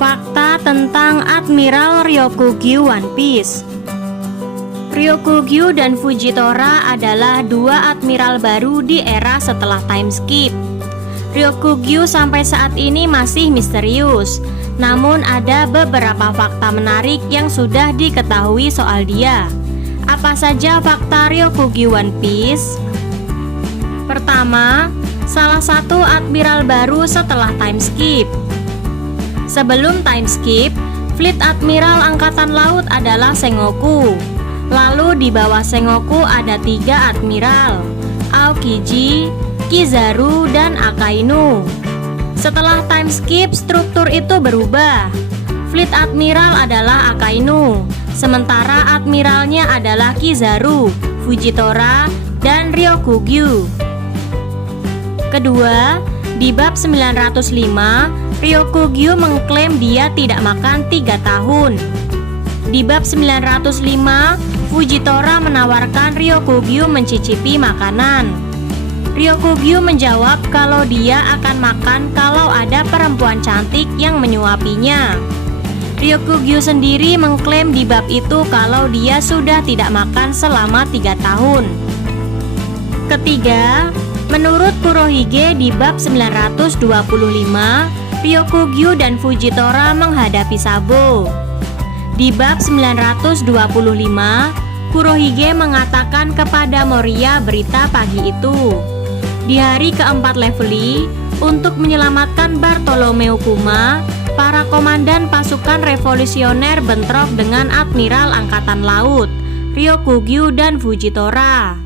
Fakta tentang Admiral Ryokugyu One Piece. Ryokugyu dan Fujitora adalah dua admiral baru di era setelah time skip. Ryokugyu sampai saat ini masih misterius, namun ada beberapa fakta menarik yang sudah diketahui soal dia. Apa saja fakta Ryokugyu One Piece? Pertama, salah satu admiral baru setelah time skip. Sebelum time skip, fleet admiral angkatan laut adalah Sengoku. Lalu di bawah Sengoku ada 3 admiral, Aokiji, Kizaru, dan Akainu. Setelah time skip, struktur itu berubah. Fleet admiral adalah Akainu, sementara admiralnya adalah Kizaru, Fujitora, dan Ryokugyu. Kedua, di bab 905, Ryokugyu mengklaim dia tidak makan 3 tahun. Di bab 905, Fujitora menawarkan Ryokugyu mencicipi makanan. Ryokugyu menjawab kalau dia akan makan kalau ada perempuan cantik yang menyuapinya. Ryokugyu sendiri mengklaim di bab itu kalau dia sudah tidak makan selama 3 tahun. Ketiga, menurut Kurohige di bab 925, Ryokugyu dan Fujitora menghadapi Sabo. Di bab 925, Kurohige mengatakan kepada Moria berita pagi itu. Di hari keempat Levely, untuk menyelamatkan Bartolomeu Kuma, para komandan pasukan revolusioner bentrok dengan Admiral Angkatan Laut, Ryokugyu dan Fujitora.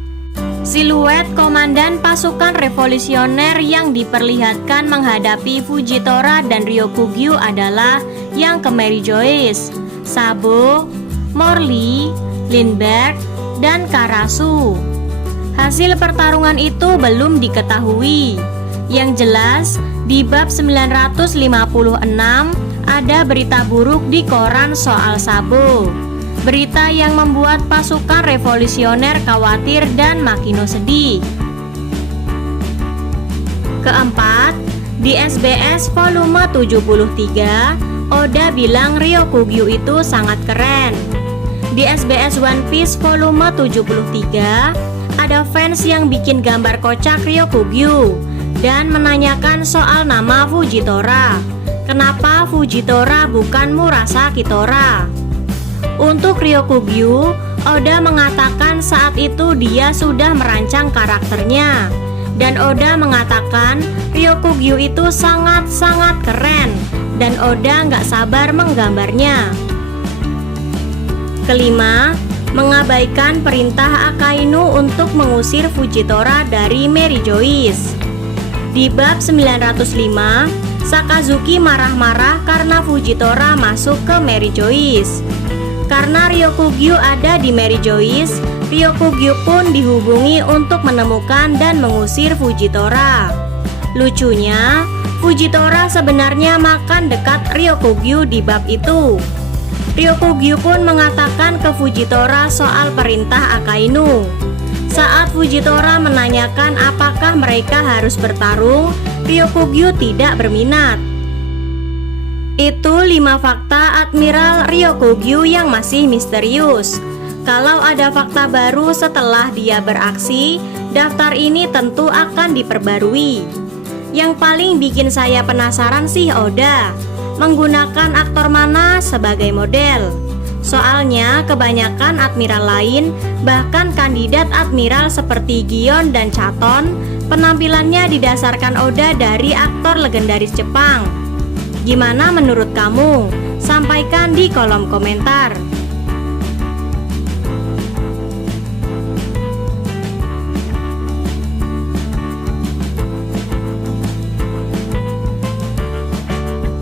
Siluet komandan pasukan revolusioner yang diperlihatkan menghadapi Fujitora dan Ryokugyu adalah yang ke Mary Joyce, Sabo, Morley, Lindbergh, dan Karasu. Hasil pertarungan itu belum diketahui. Yang jelas, di bab 956 ada berita buruk di koran soal Sabo. Berita yang membuat pasukan revolusioner khawatir dan Makino sedih. Keempat, di SBS volume 73, Oda bilang Ryokugyu itu sangat keren. Di SBS One Piece volume 73, ada fans yang bikin gambar kocak Ryokugyu dan menanyakan soal nama Fujitora. Kenapa Fujitora bukan Murasa Kitora? Untuk Ryokugyu, Oda mengatakan saat itu dia sudah merancang karakternya. Dan Oda mengatakan Ryokugyu itu sangat-sangat keren, dan Oda nggak sabar menggambarnya. Kelima, mengabaikan perintah Akainu untuk mengusir Fujitora dari Mary Joyce. Di bab 905, Sakazuki marah-marah karena Fujitora masuk ke Mary Joyce. Karena Ryokugyu ada di Mary Joyce, Ryokugyu pun dihubungi untuk menemukan dan mengusir Fujitora. Lucunya, Fujitora sebenarnya makan dekat Ryokugyu di bab itu. Ryokugyu pun mengatakan ke Fujitora soal perintah Akainu. Saat Fujitora menanyakan apakah mereka harus bertarung, Ryokugyu tidak berminat. Itu 5 fakta Admiral Ryokugyu yang masih misterius. Kalau ada fakta baru setelah dia beraksi, daftar ini tentu akan diperbarui. Yang paling bikin saya penasaran sih Oda, menggunakan aktor mana sebagai model. Soalnya kebanyakan admiral lain, bahkan kandidat admiral seperti Gion dan Chaton, penampilannya didasarkan Oda dari aktor legendaris Jepang. Gimana menurut kamu? Sampaikan di kolom komentar.